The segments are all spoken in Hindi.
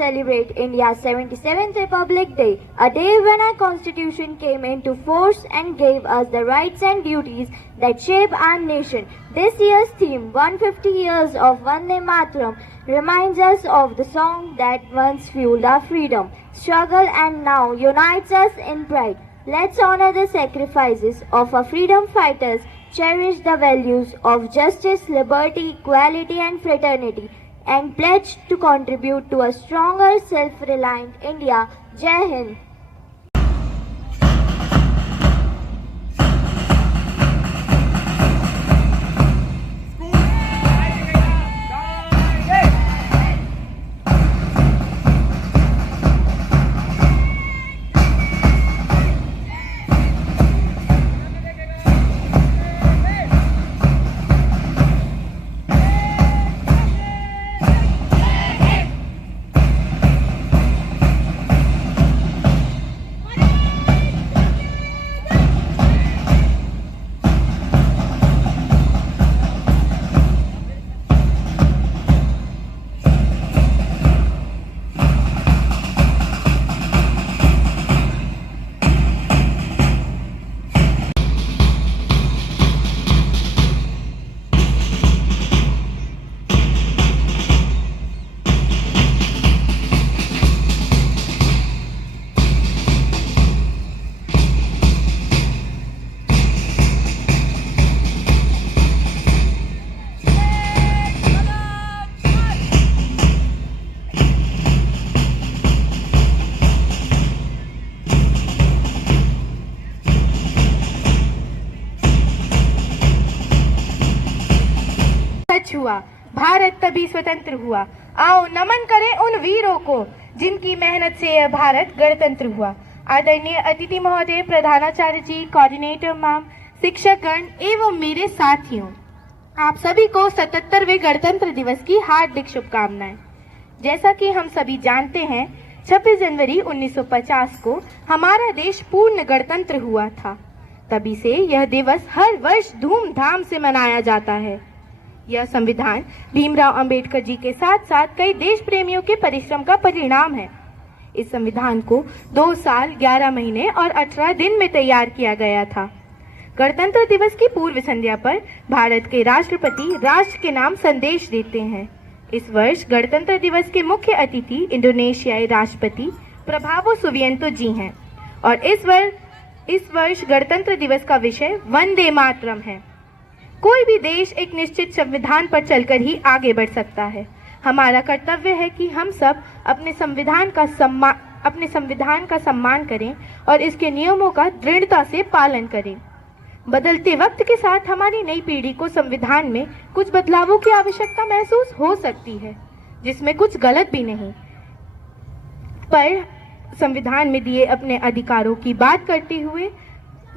celebrate India's 77th Republic Day, a day when our constitution came into force and gave us the rights and duties that shape our nation. This year's theme, 150 years of Vande Mataram, reminds us of the song that once fueled our freedom, struggle and now unites us in pride. Let's honor the sacrifices of our freedom fighters, cherish the values of justice, liberty, equality and fraternity, and pledge to contribute to a stronger, self-reliant India. Jai Hind. हुआ, भारत तभी स्वतंत्र हुआ। आओ नमन करें उन वीरों को जिनकी मेहनत से यह भारत गणतंत्र हुआ। आदरणीय अतिथि महोदय, प्रधानाचार्य जी, कोऑर्डिनेटर मैम, शिक्षकगण एवं मेरे साथियों, आप सभी को 77वें गणतंत्र दिवस की हार्दिक शुभकामनाएं। जैसा कि हम सभी जानते हैं, 26 जनवरी 1950 को हमारा देश पूर्ण गणतंत्र हुआ था। तभी से यह दिवस हर वर्ष धूमधाम से मनाया जाता है। यह संविधान भीमराव अंबेडकर जी के साथ साथ कई देश प्रेमियों के परिश्रम का परिणाम है। इस संविधान को 2 साल 11 महीने और 18 दिन में तैयार किया गया था। गणतंत्र दिवस की पूर्व संध्या पर भारत के राष्ट्रपति राष्ट्र के नाम संदेश देते हैं। इस वर्ष गणतंत्र दिवस के मुख्य अतिथि इंडोनेशियाई राष्ट्रपति प्रभावो सुबियांतो जी हैं और इस वर्ष गणतंत्र दिवस का विषय वंदे मातरम है। कोई भी देश एक निश्चित संविधान पर चलकर ही आगे बढ़ सकता है। हमारा कर्तव्य है कि हम सब अपने संविधान का सम्मान करें और इसके नियमों का दृढ़ता से पालन करें। बदलते वक्त के साथ हमारी नई पीढ़ी को संविधान में कुछ बदलावों की आवश्यकता महसूस हो सकती है, जिसमें कुछ गलत भी नहीं, पर संविधान में दिए अपने अधिकारों की बात करते हुए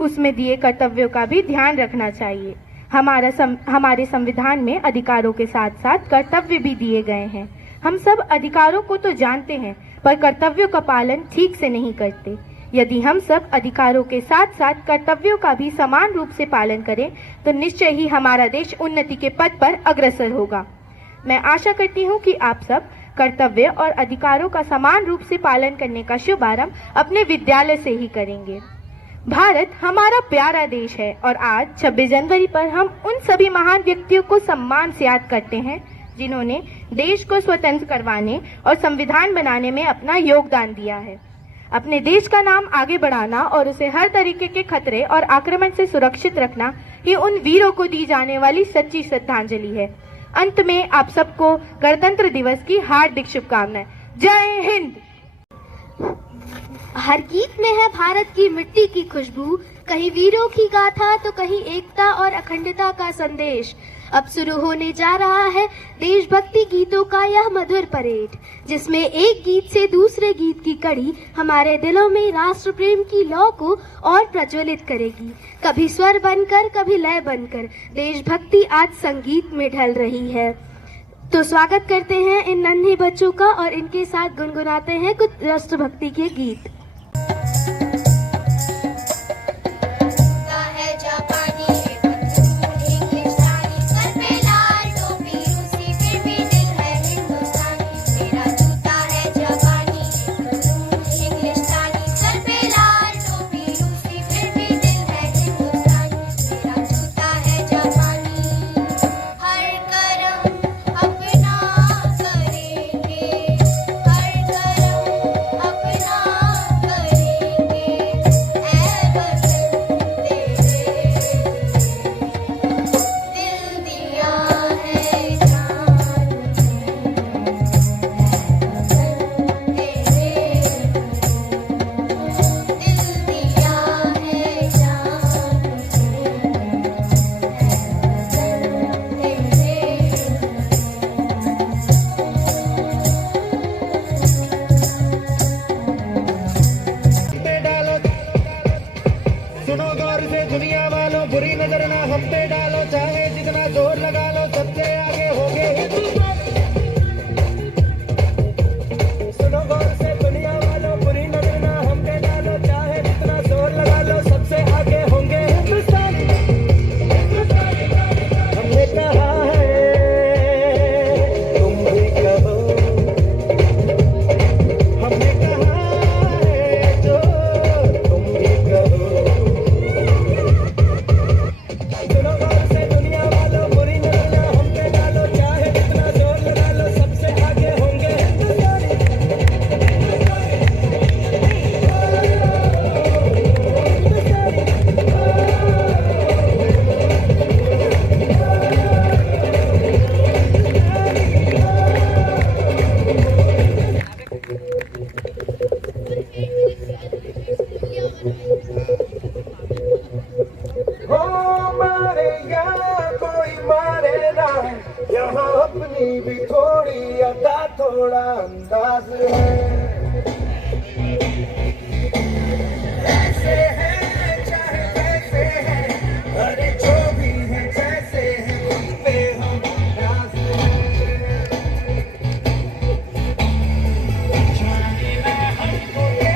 उसमें दिए कर्तव्यों का भी ध्यान रखना चाहिए। हमारे संविधान में अधिकारों के साथ साथ कर्तव्य भी दिए गए हैं। हम सब अधिकारों को तो जानते हैं, पर कर्तव्यों का पालन ठीक से नहीं करते। यदि हम सब अधिकारों के साथ साथ कर्तव्यों का भी समान रूप से पालन करें तो निश्चय ही हमारा देश उन्नति के पथ पर अग्रसर होगा। मैं आशा करती हूँ कि आप सब कर्तव्य और अधिकारों का समान रूप से पालन करने का शुभारंभ अपने विद्यालय से ही करेंगे। भारत हमारा प्यारा देश है और आज 26 जनवरी पर हम उन सभी महान व्यक्तियों को सम्मान से याद करते हैं जिन्होंने देश को स्वतंत्र करवाने और संविधान बनाने में अपना योगदान दिया है। अपने देश का नाम आगे बढ़ाना और उसे हर तरीके के खतरे और आक्रमण से सुरक्षित रखना ही उन वीरों को दी जाने वाली सच्ची श्रद्धांजलि है। अंत में आप सबको गणतंत्र दिवस की हार्दिक शुभकामनाएं। जय हिंद। हर गीत में है भारत की मिट्टी की खुशबू, कहीं वीरों की गाथा तो कहीं एकता और अखंडता का संदेश। अब शुरू होने जा रहा है देशभक्ति गीतों का यह मधुर परेड, जिसमें एक गीत से दूसरे गीत की कड़ी हमारे दिलों में राष्ट्र प्रेम की लौ को और प्रज्वलित करेगी। कभी स्वर बनकर, कभी लय बनकर देशभक्ति आज संगीत में ढल रही है। तो स्वागत करते हैं इन नन्हे बच्चों का और इनके साथ गुनगुनाते हैं कुछ राष्ट्रभक्ति के गीत। मेरा जूता है अपनी भी थोड़ी अदा थोड़ा अंदाज है। ऐसे हैं चाहे जैसे हैं, अरे जो भी है जैसे हैं, उन पे हम नाज है। जाने ना हमको ये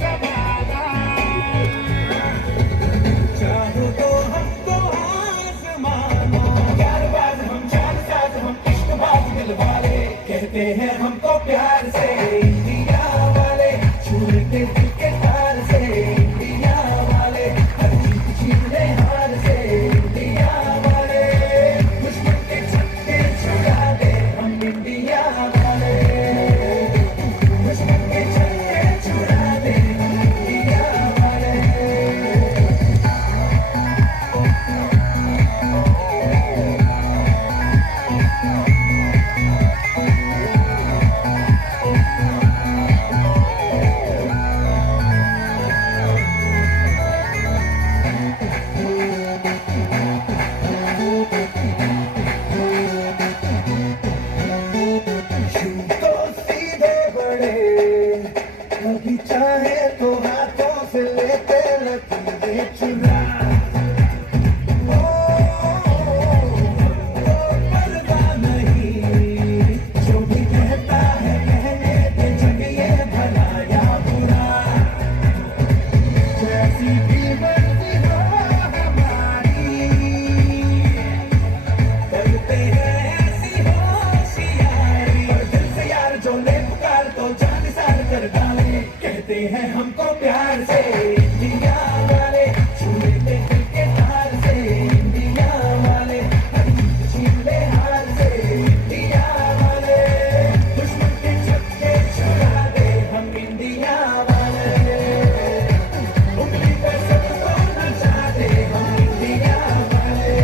ज़माना, चाहो तो हमको आज़माना। प्यारबाज हम, जानसाज हम, इश्कबाज दिलवाले, कहते हैं हमको प्यार से इंडिया वाले, छूटे दिल के तार से इंडिया वाले, हर जीत जीतने हार से इंडिया वाले, दुश्मन के छक्के छुड़ा दे हम इंडिया वाले, दुश्मन के छक्के छुड़ा दे हम इंडिया वाले। यूं तो सीधे बड़े, कभी चाहे तो हाथों से लेते लकीरें चुरा। ओ, तो पर्दा नहीं, जो भी कहता है कहने दे, जग ये भला या बुरा। जैसी भी मर्जी हो हमारी, करते हैं ऐसी होशियारी। और दिल से यार जो ले पुकार तो जान सार कर डाले, कहते हैं हमको प्यार से इंडिया वाले, छूटे दिल के तार से इंडिया वाले, हर जीत छीन ले हार से इंडिया वाले, दुश्मन के छक्के छुड़ा दे हम इंडिया वाले, उंगली पे सबको नचा दे हम इंडिया वाले।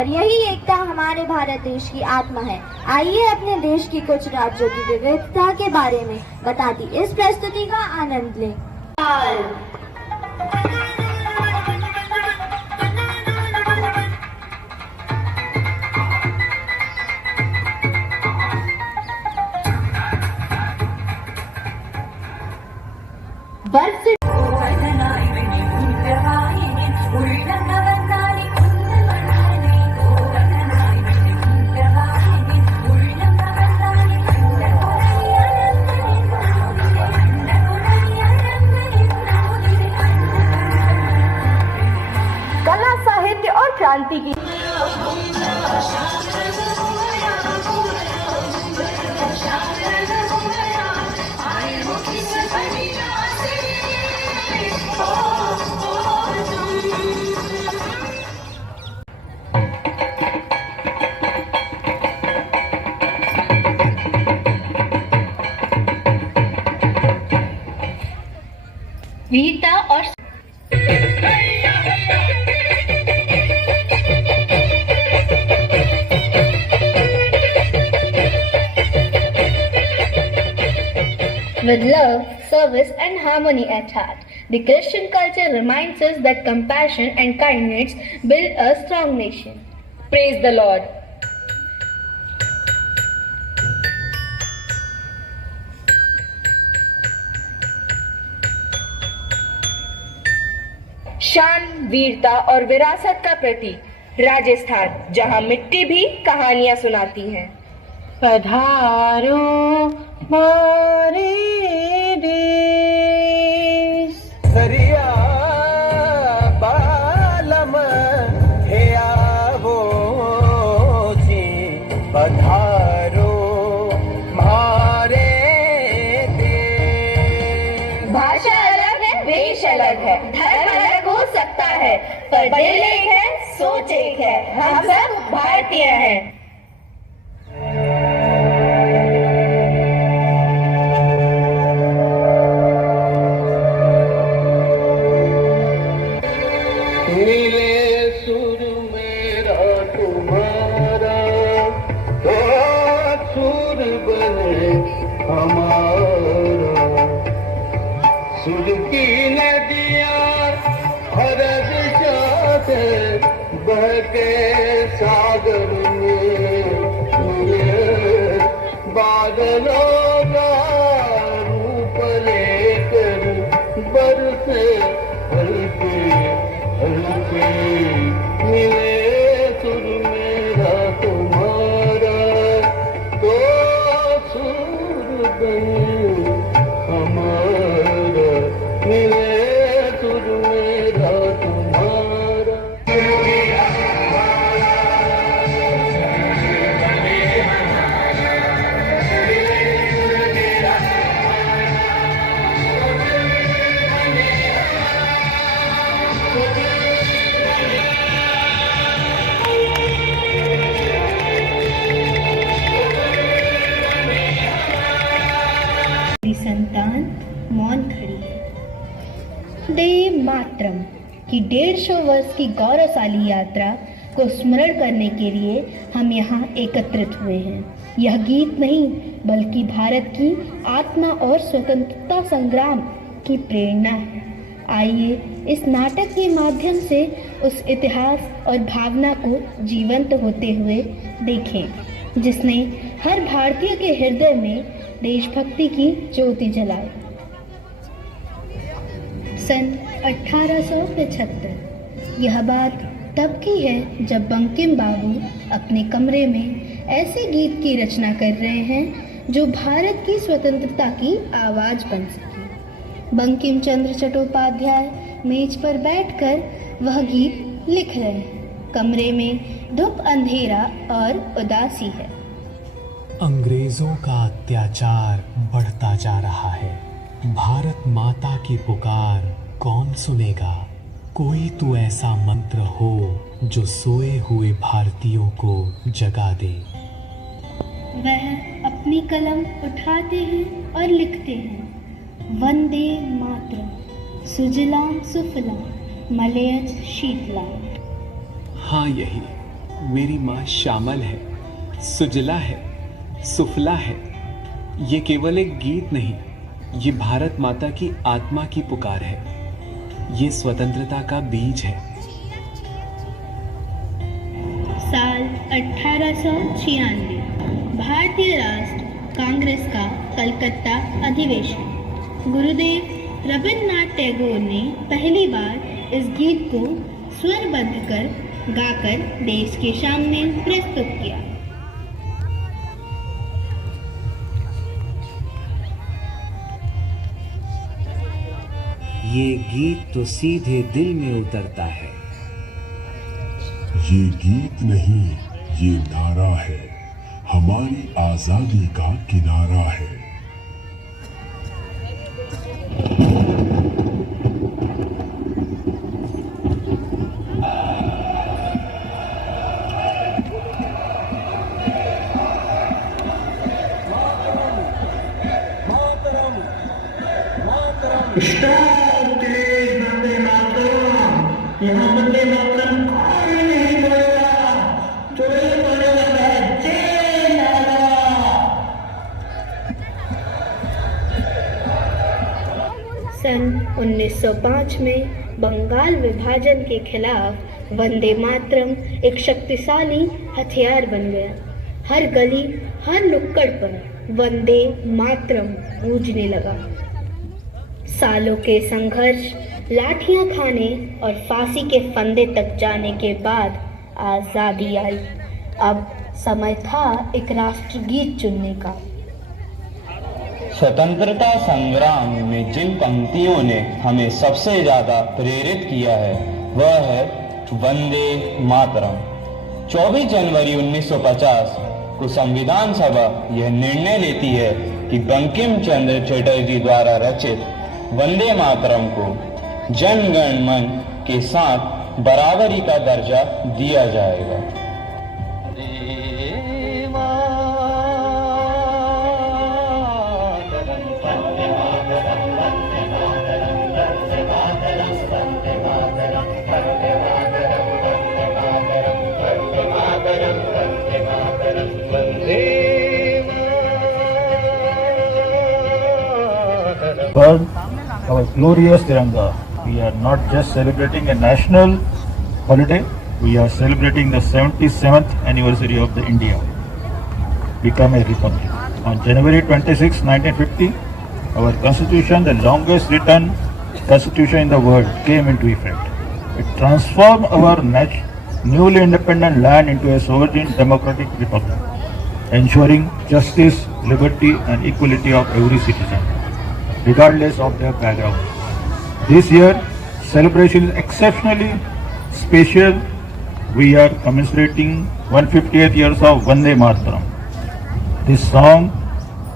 और यही एकता हमारे भारत देश की आत्मा है। आइए अपने देश की कुछ राज्यों की विविधता के बारे में बताती इस प्रस्तुति का आनंद लें। बर्फ से कला, साहित्य और क्रांति की वीरता और With love, service and harmony at heart, the Christian culture reminds us that compassion and kindness build a strong nation. Praise the Lord. शान, वीरता और विरासत का प्रतीक राजस्थान, जहां मिट्टी भी कहानियां सुनाती है। पधारो मारे देश, सरिया बालम हे आवो जी, पधारो मारे देश। भाषा अलग है, वेश अलग है, धर्म अलग हो सकता है, पर दिल एक है, सोच एक है, हम सब भारतीय हैं। नीले सुर मेरा तुम्हारा, तो सुर बने हमारा। सुर की नदियाँ हर दिशा से बहके सागर में, बादलों का रूप लेकर बरसे हल्के हल्के। मिले सुर मेरा तुम्हारा, तो सुर बने हमारा। मिले सुर मेरा तुम्हारा। संतान मौन खड़ी है। वंदे मातरम की 150 वर्ष की गौरवशाली यात्रा को स्मरण करने के लिए हम यहाँ एकत्रित हुए हैं। यह गीत नहीं बल्कि भारत की आत्मा और स्वतंत्रता संग्राम की प्रेरणा है। आइए इस नाटक के माध्यम से उस इतिहास और भावना को जीवंत होते हुए देखें, जिसने हर भारतीय के हृदय में देशभक्ति की ज्योति जलाई। सन 1875 यह बात तब की है जब बंकिम बाबू अपने कमरे में ऐसे गीत की रचना कर रहे हैं जो भारत की स्वतंत्रता की आवाज बन सके। बंकिम चंद्र चट्टोपाध्याय मेज पर बैठकर वह गीत लिख रहे हैं। कमरे में धूप अंधेरा और उदासी है। अंग्रेजों का अत्याचार बढ़ता जा रहा है। भारत माता की पुकार कौन सुनेगा? कोई तो ऐसा मंत्र हो जो सोए हुए भारतीयों को जगा दे। वह अपनी कलम उठाते हैं और लिखते हैं, वंदे मातरम सुजलाम सुफलाम मलयज शीतलाम। हाँ, यही मेरी माँ श्यामल है, सुजला है, सुफला है। ये केवल एक गीत नहीं, ये भारत माता की आत्मा की पुकार है। ये स्वतंत्रता का बीज है। साल 1896 भारतीय राष्ट्र कांग्रेस का कलकत्ता अधिवेशन। गुरुदेव रविन्द्रनाथ टैगोर ने पहली बार इस गीत को स्वरबद्ध कर गाकर देश के सामने प्रस्तुत किया। ये गीत तो सीधे दिल में उतरता है। ये गीत नहीं, ये नारा है, हमारी आजादी का किनारा है। सन 1905 में बंगाल विभाजन के खिलाफ वंदे मातरम एक शक्तिशाली हथियार बन गया। हर गली, हर नुक्कड़ पर वंदे मातरम गूंजने लगा। सालों के संघर्ष, लाठियां खाने और फांसी के फंदे तक जाने के बाद आज़ादी आई। अब समय था एक राष्ट्रगीत चुनने का। स्वतंत्रता संग्राम में जिन पंक्तियों ने हमें सबसे ज़्यादा प्रेरित किया है वह है वंदे मातरम। 24 जनवरी 1950 को संविधान सभा यह निर्णय लेती है कि बंकिम चंद्र चटर्जी द्वारा रचित वंदे मातरम को जन गण मन के साथ बराबरी का दर्जा दिया जाएगा। Burn our glorious Tiranga. We are not just celebrating a national holiday, we are celebrating the 77th anniversary of the India become a republic. On January 26, 1950, our constitution, the longest written constitution in the world, came into effect. It transformed our newly independent land into a sovereign democratic republic, ensuring justice, liberty and equality of every citizen, regardless of their background. This year, celebration is exceptionally special. We are commemorating 158 years of Vande Mataram. This song,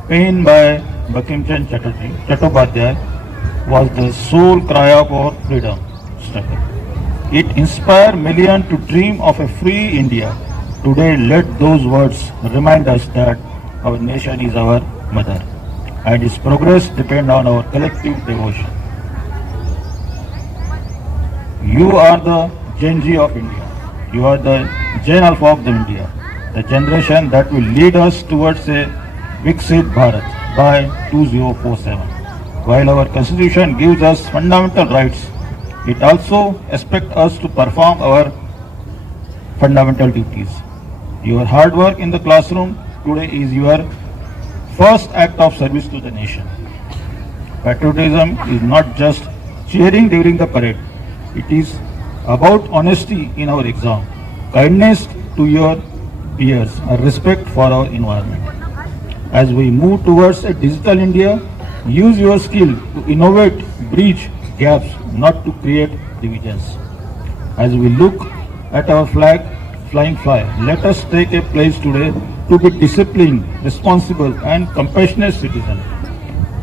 penned by Bankim-Chand Chattopadhyay, was the sole cry of our freedom struggle. It inspired millions to dream of a free India. Today, let those words remind us that our nation is our mother, and its progress depends on our collective devotion. You are the Gen Z of India. You are the Gen Alpha of the India, the generation that will lead us towards a Viksit Bharat by 2047. While our constitution gives us fundamental rights, it also expects us to perform our fundamental duties. Your hard work in the classroom today is your first act of service to the nation. Patriotism is not just cheering during the parade. It is about honesty in our exam, kindness to your peers, and respect for our environment. As we move towards a digital India, use your skill to innovate, bridge gaps, not to create divisions. As we look at our flag flying high, let us take a pledge today to be disciplined, responsible and compassionate citizens.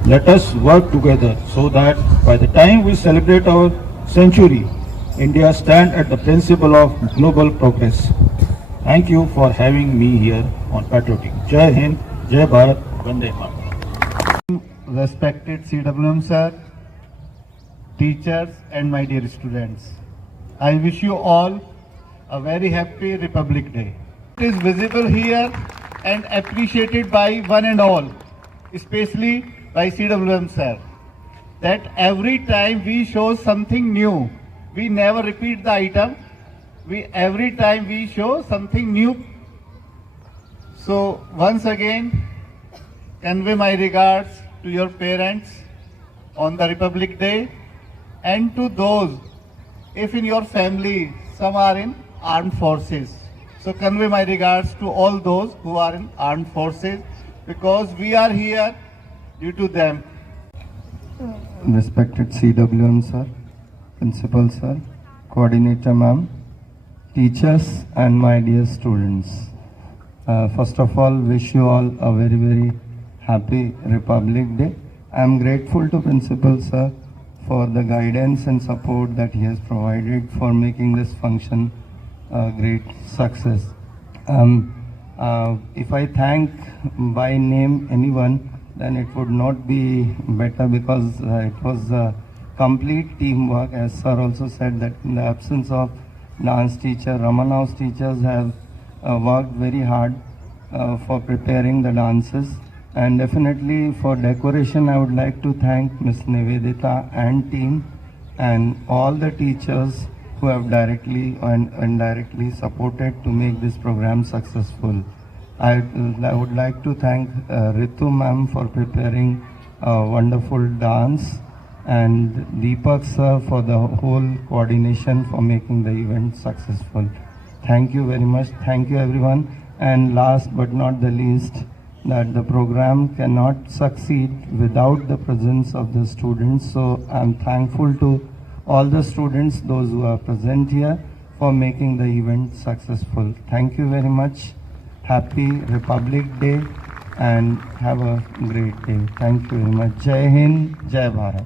Let us work together so that by the time we celebrate our century, India stands at the principle of global progress. Thank you for having me here on Patriotic. Jai Hind, Jai Bharat, Vande Mataram. Respected CWM sir, teachers and my dear students, I wish you all a very happy Republic Day. It is visible here and appreciated by one and all, especially by CWM sir, that every time we show something new, we never repeat the item. Every time we show something new. So once again, convey my regards to your parents on the Republic Day, and to those, if in your family some are in armed forces. So convey my regards to all those who are in armed forces, because we are here due to them. Respected CWM sir, Principal sir, Coordinator ma'am, teachers and my dear students. First of all, wish you all a very, very happy Republic Day. I am grateful to Principal sir for the guidance and support that he has provided for making this function a great success. If I thank by name anyone, then it would not be better, because it was complete teamwork. As sir also said, that in the absence of dance teacher, Raman House teachers have worked very hard for preparing the dances. And definitely for decoration, I would like to thank Ms. Nivedita and team and all the teachers who have directly and indirectly supported to make this program successful. I would like to thank Ritu ma'am for preparing a wonderful dance, and Deepak sir for the whole coordination for making the event successful. Thank you very much. Thank you everyone. And last but not the least, that the program cannot succeed without the presence of the students. So I'm thankful to all the students, those who are present here, for making the event successful. Thank you very much. Happy Republic Day and have a great day. Thank you very much. Jai Hind, Jai Bharat.